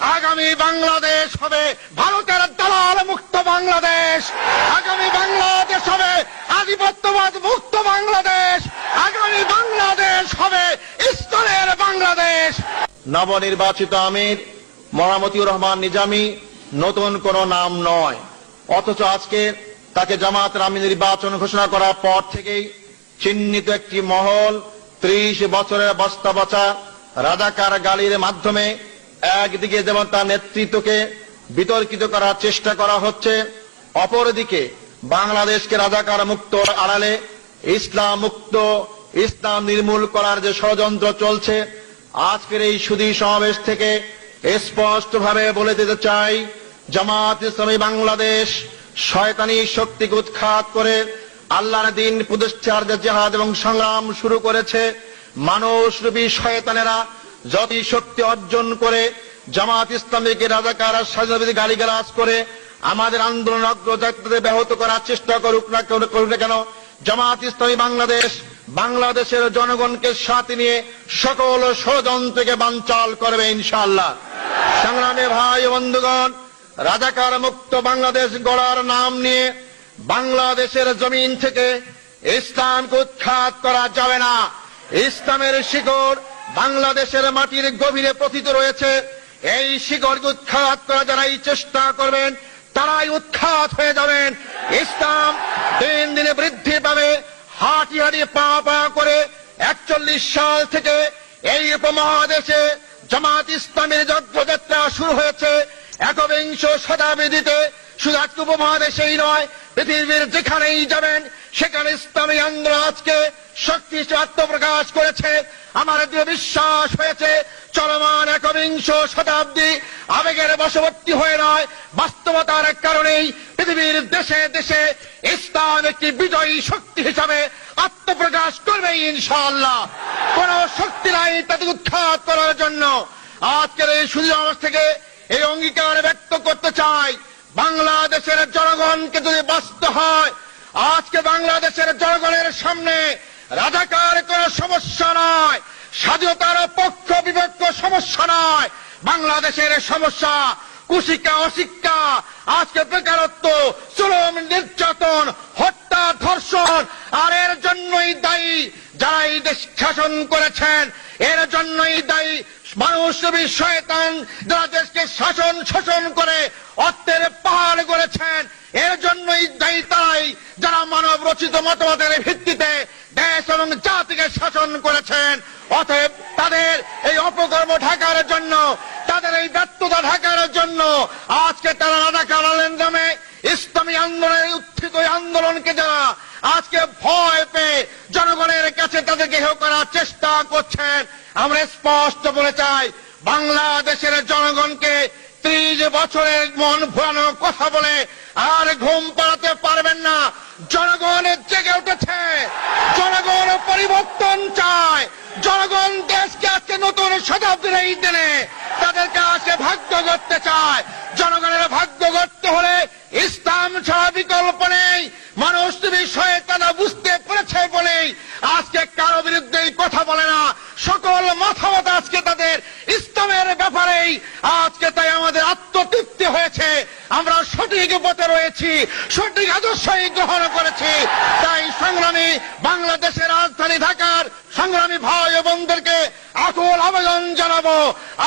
আগামী বাংলাদেশ হবে ভারতের দালাল মুক্ত বাংলাদেশ। আগামী বাংলাদেশ হবে আধিপত্যবাদ মুক্ত বাংলাদেশ। আগামী বাংলাদেশ হবে ইসলামের বাংলাদেশ। নবনির্বাচিত আমির মতিউর রহমান নিজামী নতুন কোনো নাম নয়, অথচ আজকে তাকে জামায়াতের আমির নির্বাচন ঘোষণা করার পর থেকেই চিহ্নিত একটি মহল 30 বছরের বস্তা বচা রাজাকার গালির মাধ্যমে একদিকে যেমন তার নেতৃত্বকে বিতর্কিত করার চেষ্টা করা হচ্ছে, অপরদিকে বাংলাদেশকে রাজাকার মুক্ত আড়ালে ইসলাম মুক্ত, ইসলাম নির্মূল করার যে ষড়যন্ত্র চলছে, আজকের এই সুধী সমাবেশ থেকে স্পষ্টভাবে বলে দিতে চাই, জামায়াত ইসলামী বাংলাদেশ শয়তানি শক্তিকে উৎখাত করে আল্লাহর দ্বীন প্রতিষ্ঠার যে জিহাদ এবং সংগ্রাম শুরু করেছে। মানুষরূপী শয়তানেরা যত শক্তি অর্জন করে জামায়াত ইসলামীকে রাজাকার স্বাধীনতাবিরোধী গালিগালাজ করে আমাদের আন্দোলন অগ্রযাত্রাতে ব্যাহত করার চেষ্টা করুক না কেন, জামায়াত ইসলামী বাংলাদেশ বাংলাদেশের জনগণকে সাথে নিয়ে সকল ষড়যন্ত্রকে বানচাল করবে ইনশাআল্লাহ। সংগ্রামী ভাই ও বন্ধুগণ, রাজাকার মুক্ত বাংলাদেশ গড়ার নাম নিয়ে বাংলাদেশের জমিন থেকে ইসলামকে উৎখাত করা যাবে না। ইসলামের শিকড় বাংলাদেশের মাটির গভীরে প্রথিত রয়েছে। এই শিকড়কে উৎখাত করা যারাই চেষ্টা করবেন তারাই উৎখাত হয়ে যাবেন। ইসলাম দিন দিনে বৃদ্ধি পাবে, হাঁটি হাঁটি পা পা করে 41 সাল থেকে এই উপমহাদেশে জামাত ইসলামের যজ্ঞযাত্রা শুরু হয়েছে। একবিংশ শতাব্দীতে শুধু আজকে উপমহাদেশেই নয়, পৃথিবীর যেখানেই যাবেন সেখানে ইসলামী আন্দোলন আজকে শক্তিশালী আত্মপ্রকাশ করেছে। আমার দৃঢ় বিশ্বাস হয়েছে চলমান একবিংশ শতাব্দী আবেগের বশবর্তী হয়ে নয়, বাস্তবতার কারণেই পৃথিবীর দেশে দেশে ইসলাম একটি বিজয়ী শক্তি হিসাবে আত্মপ্রকাশ করবে ইনশাআল্লাহ। কোন শক্তি নাই তাকে উৎখাত করার জন্য। আজকের এই সুযোগ থেকে এই অঙ্গীকার ব্যক্ত করতে চাই, বাংলাদেশের জনগণকে যদি বাঁচতে হয়, আজকে বাংলাদেশের জনগণের সামনে রাজাকার কোন সমস্যা নয়, স্বাধীনতার পক্ষ বিপক্ষ সমস্যা নয়। বাংলাদেশের সমস্যা কুশিক্ষা, অশিক্ষা, আজকে বেকারত্ব, জুলুম, নির্যাতন, হত্যা, ধর্ষণ। আর এর জন্যই দায়ী যারা এই দেশ শাসন করেছেন, এর জন্যই দায়ী মানুষরূপী শয়তান যারা দেশকে শোষণ করে অর্থের পাহাড় গড়েছেন। এর জন্যই দায়ী তারাই যারা মানব রচিত মতবাদের ভিত্তিতে দেশ এবং জাতিকে শাসন করেছেন। অতএব তাদের এই অপকর্ম ঢাকার জন্য, তাদের এই ব্যর্থতা ঢাকার জন্য আজকে তারা রাজাকার নামে ইসলামী আন্দোলনের উত্থিত আন্দোলনকে যারা আজকে ভয় পেয়ে জনগণের কাছে তাদেরকে হেয় করার চেষ্টা করছেন, আমরা স্পষ্ট বলে চাই, বাংলাদেশের জনগণকে 30 বছরের মন ভুলানো কথা বলে আর ঘুম পাড়াতে পারবেন না। জনগণ জেগে উঠেছে, জনগণ পরিবর্তন চায়, জনগণ দেশকে আজকে নতুন শতাব্দীর এই দিনে তাদেরকে আজকে ভাগ্য করতে চায়। জনগণের ভাগ্য করতে হলে ইসলাম ছাড়া বিকল্প নেই। মানুষ তুমি শয়তানা বুঝতে পেরেছে বলেই আজকে কারো বিরুদ্ধে কথা বলে না, সকল মতামত আজকে তাদের ইসলামের ব্যাপারেই। আজকে তাই আমাদের আত্মতৃপ্তি হয়েছে, আমরা সঠিক পথে রয়েছি, সঠিক আদর্শই গ্রহণ করেছি। তাই সংগ্রামী বাংলাদেশের রাজধানী ঢাকার সংগ্রামী ভাই ও বোনদেরকে আকুল আবেদন জানাবো,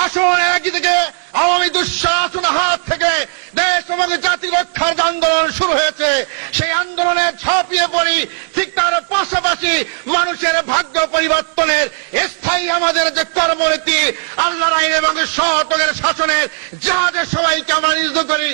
আসুন একদিকে আওয়ামী দুঃশাসনের হাত থেকে দেশ এবং জাতি রক্ষার যে আন্দোলন শুরু হয়েছে, সেই আন্দোলনে ঝাঁপিয়ে পড়ি। ঠিক তার পাশাপাশি মানুষের ভাগ্য পরিবর্তনের স্থায়ী আমাদের যে কর্মনীতি, আল্লাহর আইন এবং সৎ শাসনের জাহাজের সবাইকে আমরা নিয়োজিত করি।